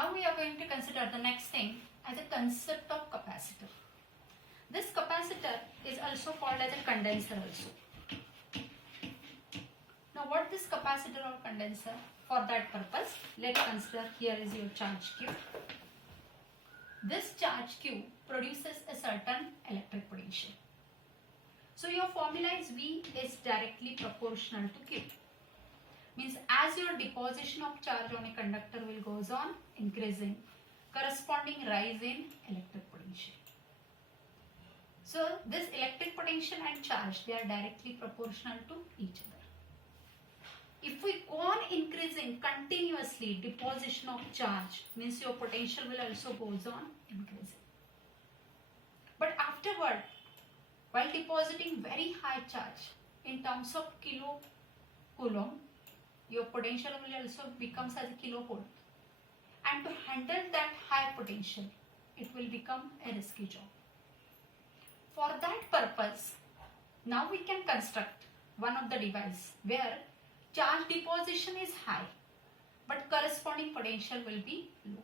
Now we are going to consider the next thing as a concept of capacitor. This capacitor is also called as a condenser also. Now what is capacitor or condenser? For that purpose, let's consider here is your charge Q. This charge Q produces a certain electric potential. So your formula is V is directly proportional to Q. Means as your deposition of charge on a conductor will goes on increasing, corresponding rise in electric potential. So this electric potential and charge, they are directly proportional to each other. If we go on increasing continuously deposition of charge, means your potential will also goes on increasing. But afterward, while depositing very high charge in terms of kilocoulomb, your potential will also becomes as a kilovolt. And to handle that high potential, it will become a risky job. For that purpose, now we can construct one of the device where charge deposition is high, but corresponding potential will be low.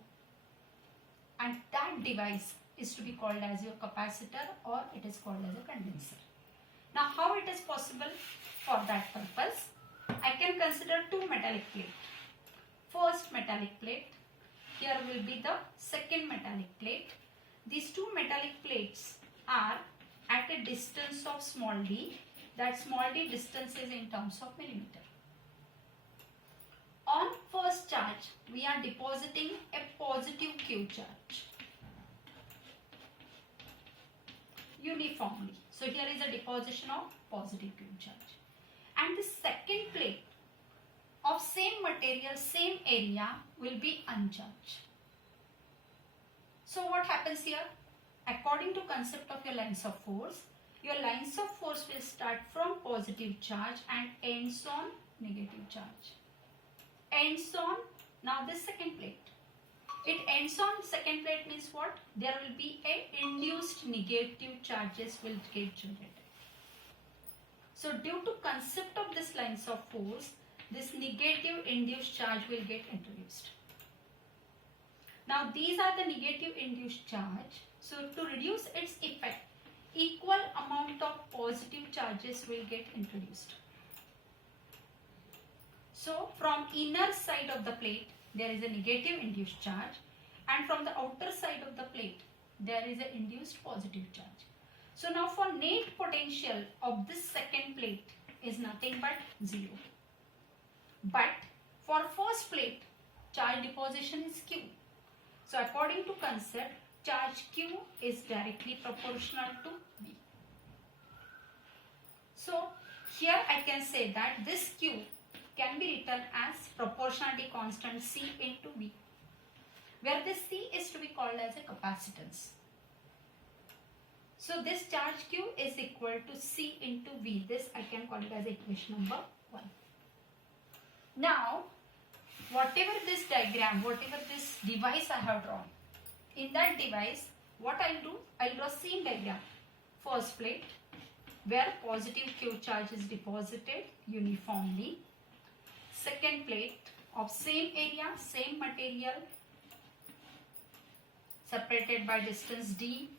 And that device is to be called as your capacitor, or it is called as a condenser. Now how it is possible? For that purpose, I can consider two metallic plates. First metallic plate, here will be the second metallic plate. These two metallic plates are at a distance of small d. That small d distance is in terms of millimeter. On first charge, we are depositing a positive Q charge uniformly. So here is a deposition of positive Q charge. And the second plate of same material, same area will be uncharged. So what happens here? According to concept of your lines of force will start from positive charge and ends on negative charge. Ends on, now this second plate. It ends on second plate means what? There will be a induced negative charges will get generated. So due to concept of this lines of force, this negative induced charge will get introduced. Now these are the negative induced charge. So to reduce its effect, equal amount of positive charges will get introduced. So from inner side of the plate, there is a negative induced charge, and from the outer side of the plate, there is an induced positive charge. So now for net potential of this second plate is nothing but 0. But for first plate, charge deposition is Q. So according to concept, charge Q is directly proportional to V. So here I can say that this Q can be written as proportionality constant C into V, where this C is to be called as a capacitance. So this charge Q is equal to C into V. This I can call it as equation number 1. Now, whatever this diagram, whatever this device I have drawn, in that device, what I'll do, I'll draw same diagram. First plate, where positive Q charge is deposited uniformly. Second plate of same area, same material, separated by distance d.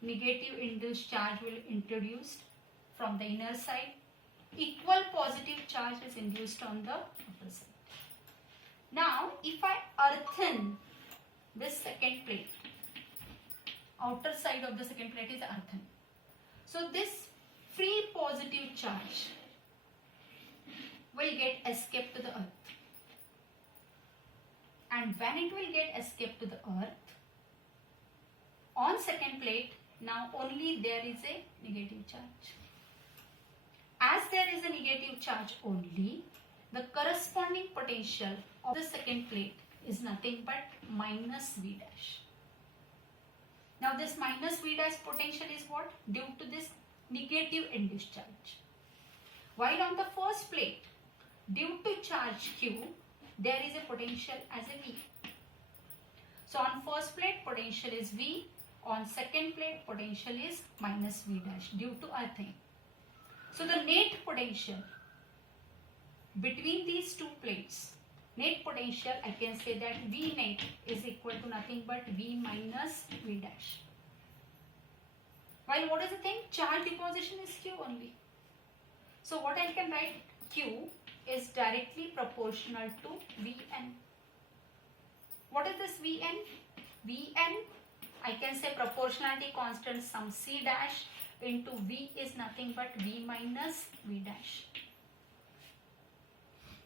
Negative induced charge will introduced from the inner side. Equal positive charge is induced on the upper side. Now, if I earthen this second plate, outer side of the second plate is earthen. So this free positive charge will get escaped to the earth. And when it will get escaped to the earth, on second plate, now only there is a negative charge. As there is a negative charge only, the corresponding potential of the second plate is nothing but minus V dash. Now this minus V dash potential is what? Due to this negative induced charge. While on the first plate, due to charge Q, there is a potential as a V. So on first plate, potential is V. On second plate, potential is minus V dash due to earthing. So the net potential between these two plates net potential, I can say that V net is equal to nothing but V minus V dash. While what is the thing? Charge deposition is Q only. So what I can write, Q is directly proportional to Vn. What is this Vn? Vn, I can say proportionality constant sum C dash into V is nothing but V minus V dash.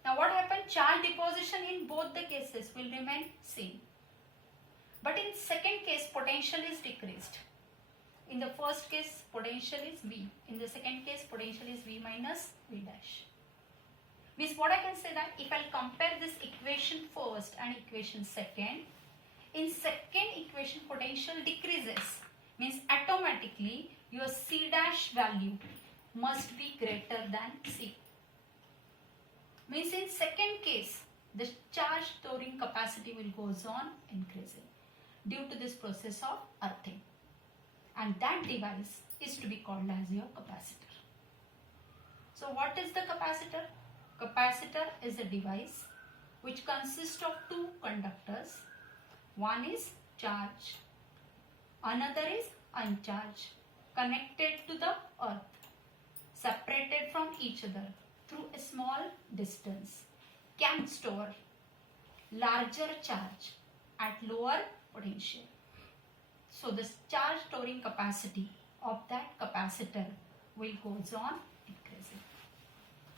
Now what happened? Charge deposition in both the cases will remain same. But in second case, potential is decreased. In the first case, potential is V. In the second case, potential is V minus V dash. Means what I can say that if I'll compare this equation first and equation second, in second equation potential decreases. Means automatically your C dash value must be greater than C. Means in second case, the charge storing capacity will goes on increasing due to this process of earthing. And that device is to be called as your capacitor. So what is the capacitor? Capacitor is a device which consists of two conductors. One is charged, another is uncharged, connected to the earth, separated from each other through a small distance, can store larger charge at lower potential. So the charge storing capacity of that capacitor will goes on increasing.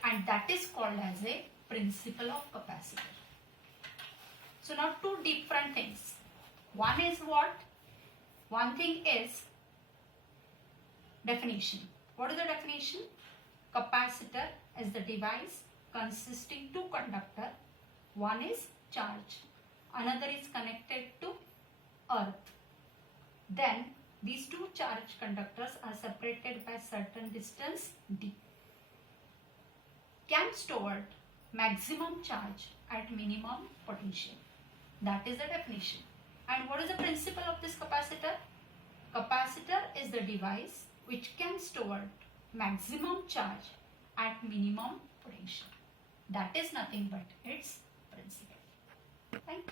And that is called as a principle of capacitor. So now two different things. One is what? One thing is definition. What is the definition? Capacitor is the device consisting two conductor. One is charged, another is connected to earth. Then these two charged conductors are separated by certain distance d. Can store maximum charge at minimum potential. That is the definition. And what is the principle of this capacitor? Capacitor is the device which can store maximum charge at minimum potential. That is nothing but its principle. Thank you.